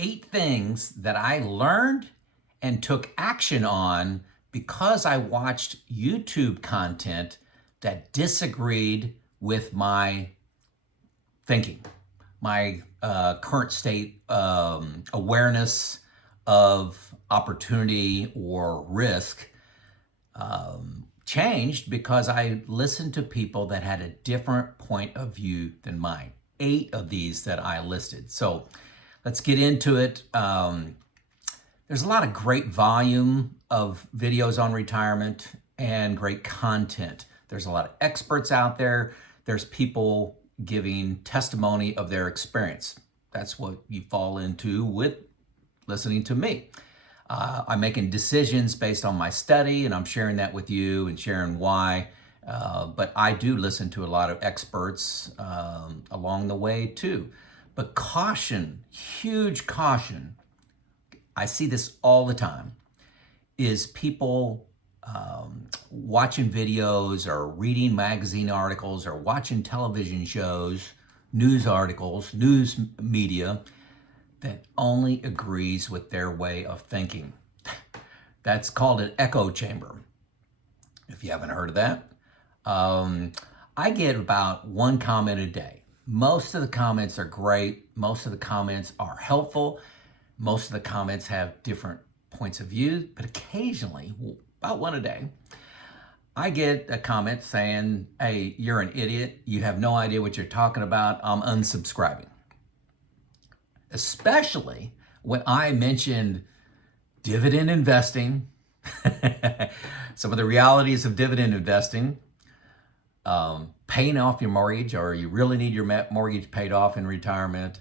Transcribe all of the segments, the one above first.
8 things that I learned and took action on because I watched YouTube content that disagreed with my thinking, my current state awareness of opportunity or risk changed because I listened to people that had a different point of view than mine. 8 of these that I listed. So let's get into it. There's a lot of great volume of videos on retirement and great content. There's a lot of experts out there. There's people giving testimony of their experience. That's what you fall into with listening to me. I'm making decisions based on my study, and I'm sharing that with you and sharing why. But I do listen to a lot of experts along the way too. But caution, huge caution, I see this all the time, is people watching videos or reading magazine articles or watching television shows, news articles, news media that only agrees with their way of thinking. That's called an echo chamber, if you haven't heard of that. I get about 1 comment a day. Most of the comments are great. Most of the comments are helpful. Most of the comments have different points of view, but occasionally, about 1 a day, I get a comment saying, hey, you're an idiot. You have no idea what you're talking about. I'm unsubscribing. Especially when I mentioned dividend investing, some of the realities of dividend investing, paying off your mortgage, or you really need your mortgage paid off in retirement,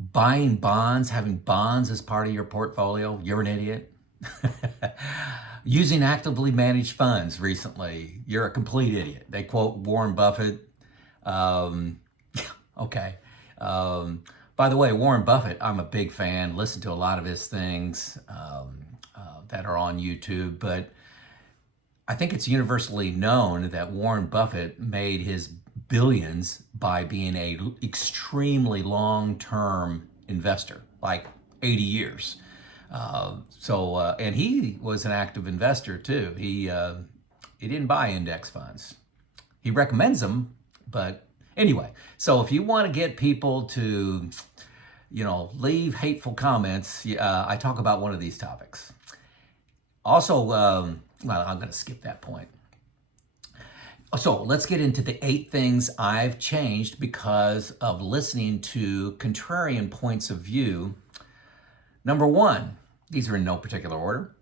buying bonds, having bonds as part of your portfolio, you're an idiot. Using actively managed funds recently, you're a complete idiot. They quote Warren Buffett. Okay. By the way, Warren Buffett, I'm a big fan, listen to a lot of his things that are on YouTube, but I think it's universally known that Warren Buffett made his billions by being a extremely long-term investor, like 80 years. And he was an active investor too. He didn't buy index funds. He recommends them, but anyway, so if you want to get people to, leave hateful comments, I talk about one of these topics. Also, well, I'm going to skip that point. So let's get into the 8 things I've changed because of listening to contrarian points of view. Number 1, these are in no particular order.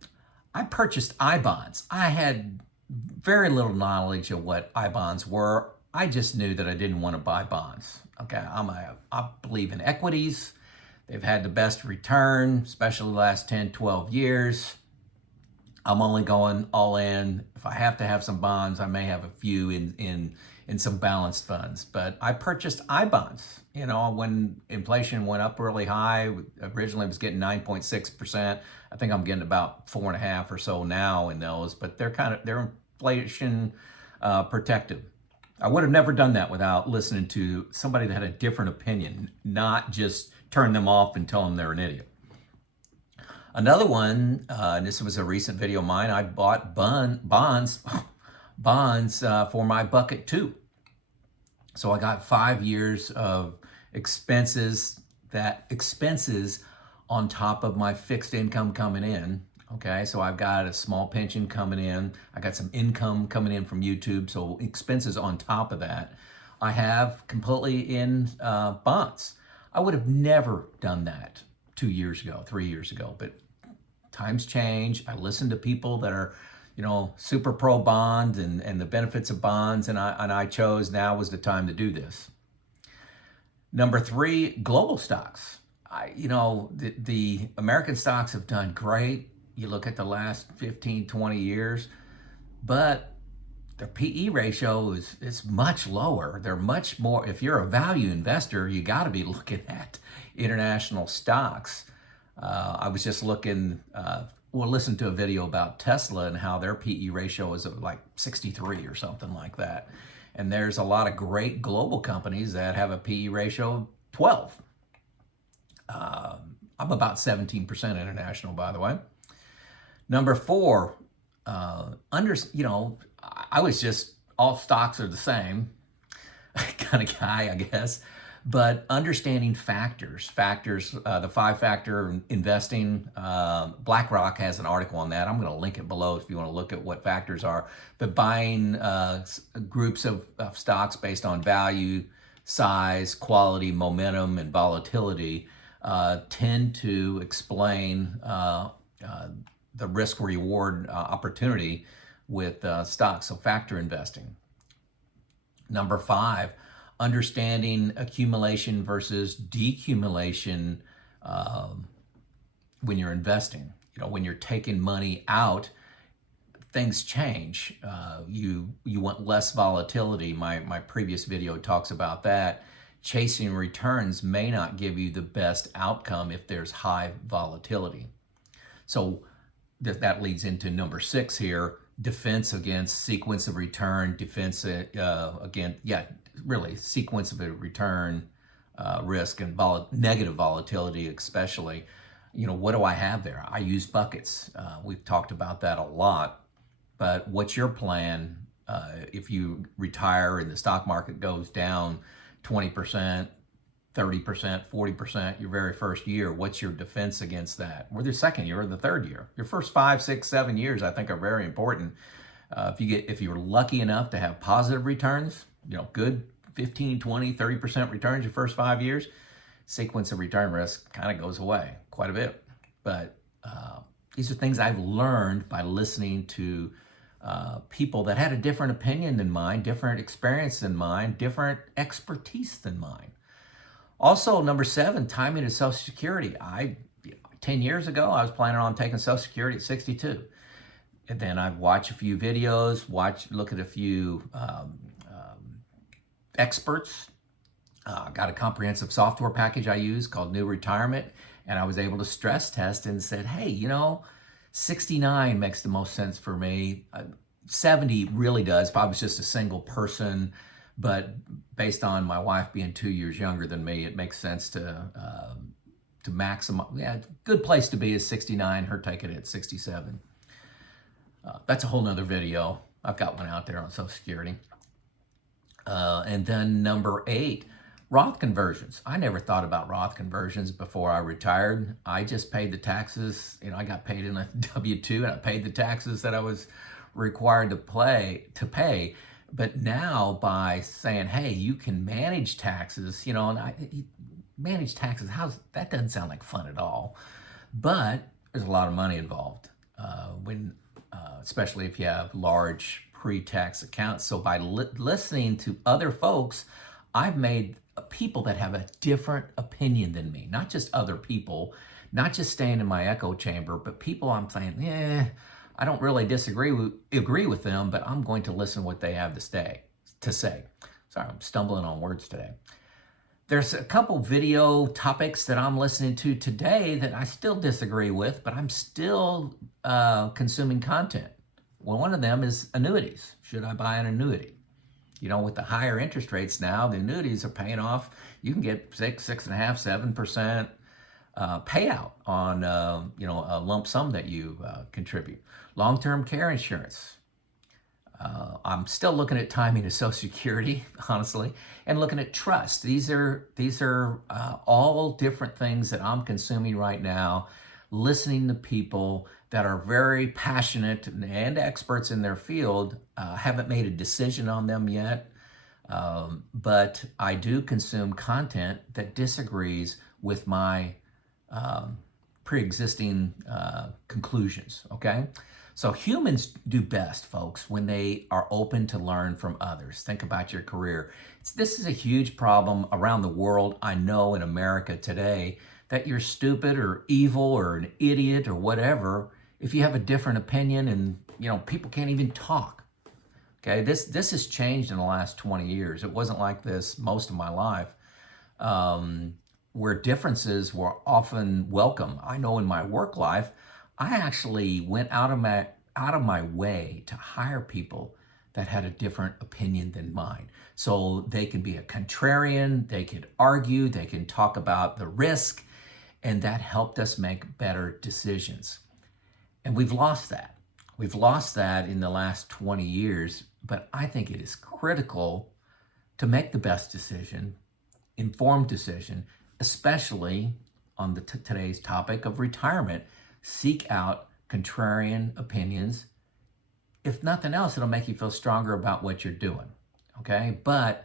I purchased I-bonds. I had very little knowledge of what I-bonds were. I just knew that I didn't want to buy bonds. Okay, I believe in equities. They've had the best return, especially the last 10, 12 years. I'm only going all in. If I have to have some bonds, I may have a few in some balanced funds. But I purchased I-bonds. When inflation went up really high, originally it was getting 9.6%. I think I'm getting about 4.5 or so now in those. But they're inflation protected. I would have never done that without listening to somebody that had a different opinion, not just turn them off and tell them they're an idiot. Another one, and this was a recent video of mine, I bought bonds for my bucket too. So I got 5 years of expenses on top of my fixed income coming in. Okay, so I've got a small pension coming in. I got some income coming in from YouTube, so expenses on top of that. I have completely in bonds. I would have never done that 2 years ago, 3 years ago, but times change. I listen to people that are, super pro bond and the benefits of bonds, and I chose now was the time to do this. Number 3, global stocks. The American stocks have done great. You look at the last 15, 20 years, but their PE ratio is much lower. They're much more, if you're a value investor, you got to be looking at international stocks. I was just listening to a video about Tesla and how their PE ratio is like 63 or something like that. And there's a lot of great global companies that have a PE ratio of 12. I'm about 17% international, by the way. Number four, I was just all stocks are the same kind of guy, I guess. But understanding factors, the five-factor investing. BlackRock has an article on that. I'm going to link it below if you want to look at what factors are. But buying groups of stocks based on value, size, quality, momentum, and volatility tend to explain the risk-reward opportunity with stocks. So factor investing. Number five, understanding accumulation versus decumulation when you're investing. When you're taking money out, things change. You want less volatility. My previous video talks about that. Chasing returns may not give you the best outcome if there's high volatility. So that leads into number six here. Defense against sequence of return, defense really sequence of a return risk and negative volatility especially. What do I have there? I use buckets. We've talked about that a lot, but what's your plan if you retire and the stock market goes down 20%, 30%, 40% your very first year? What's your defense against that? Or the second year or the third year? Your first 5, 6, 7 years, I think, are very important. If you're lucky enough to have positive returns, good 15, 20, 30% returns your first 5 years, sequence of return risk kind of goes away quite a bit. But these are things I've learned by listening to people that had a different opinion than mine, different experience than mine, different expertise than mine. Also, number seven, timing of Social Security. 10 years ago, I was planning on taking Social Security at 62. And then I watch a few videos, look at a few experts. Got a comprehensive software package I use called New Retirement. And I was able to stress test and said, hey, 69 makes the most sense for me. 70 really does if I was just a single person. But based on my wife being 2 years younger than me, it makes sense to maximize. Yeah, good place to be is 69. Her taking it at 67. That's a whole nother video. I've got one out there on Social Security. And then number 8, Roth conversions. I never thought about Roth conversions before I retired. I just paid the taxes. I got paid in a W-2, and I paid the taxes that I was required to pay. But now by saying, hey, you can manage taxes, manage taxes, that doesn't sound like fun at all. But there's a lot of money involved especially if you have large pre-tax accounts. So by listening to other folks, I've made people that have a different opinion than me, not just other people, not just staying in my echo chamber, but people I'm saying, I don't really agree with them, but I'm going to listen to what they have to say. Sorry, I'm stumbling on words today. There's a couple video topics that I'm listening to today that I still disagree with, but I'm still consuming content. Well, one of them is annuities. Should I buy an annuity? With the higher interest rates now, the annuities are paying off. You can get 6.5%, 7% payout on a lump sum that you contribute. Long-term care insurance. I'm still looking at timing of Social Security, honestly, and looking at trust. These are all different things that I'm consuming right now, listening to people that are very passionate and experts in their field. Haven't made a decision on them yet, but I do consume content that disagrees with my pre-existing conclusions, okay? So humans do best, folks, when they are open to learn from others. Think about your career. This is a huge problem around the world. I know in America today that you're stupid or evil or an idiot or whatever if you have a different opinion, and people can't even talk. Okay, this has changed in the last 20 years. It wasn't like this most of my life, where differences were often welcome. I know in my work life, I actually went out of my way to hire people that had a different opinion than mine. So they can be a contrarian, they could argue, they can talk about the risk, and that helped us make better decisions. And we've lost that. We've lost that in the last 20 years, but I think it is critical to make the best decision, informed decision, especially on today's topic of retirement. Seek out contrarian opinions. If nothing else, it'll make you feel stronger about what you're doing. Okay? But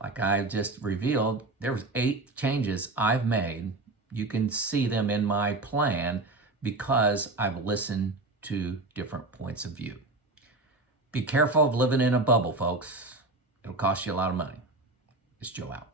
like I just revealed, there was 8 changes I've made. You can see them in my plan because I've listened to different points of view. Be careful of living in a bubble, folks. It'll cost you a lot of money. It's Joe out.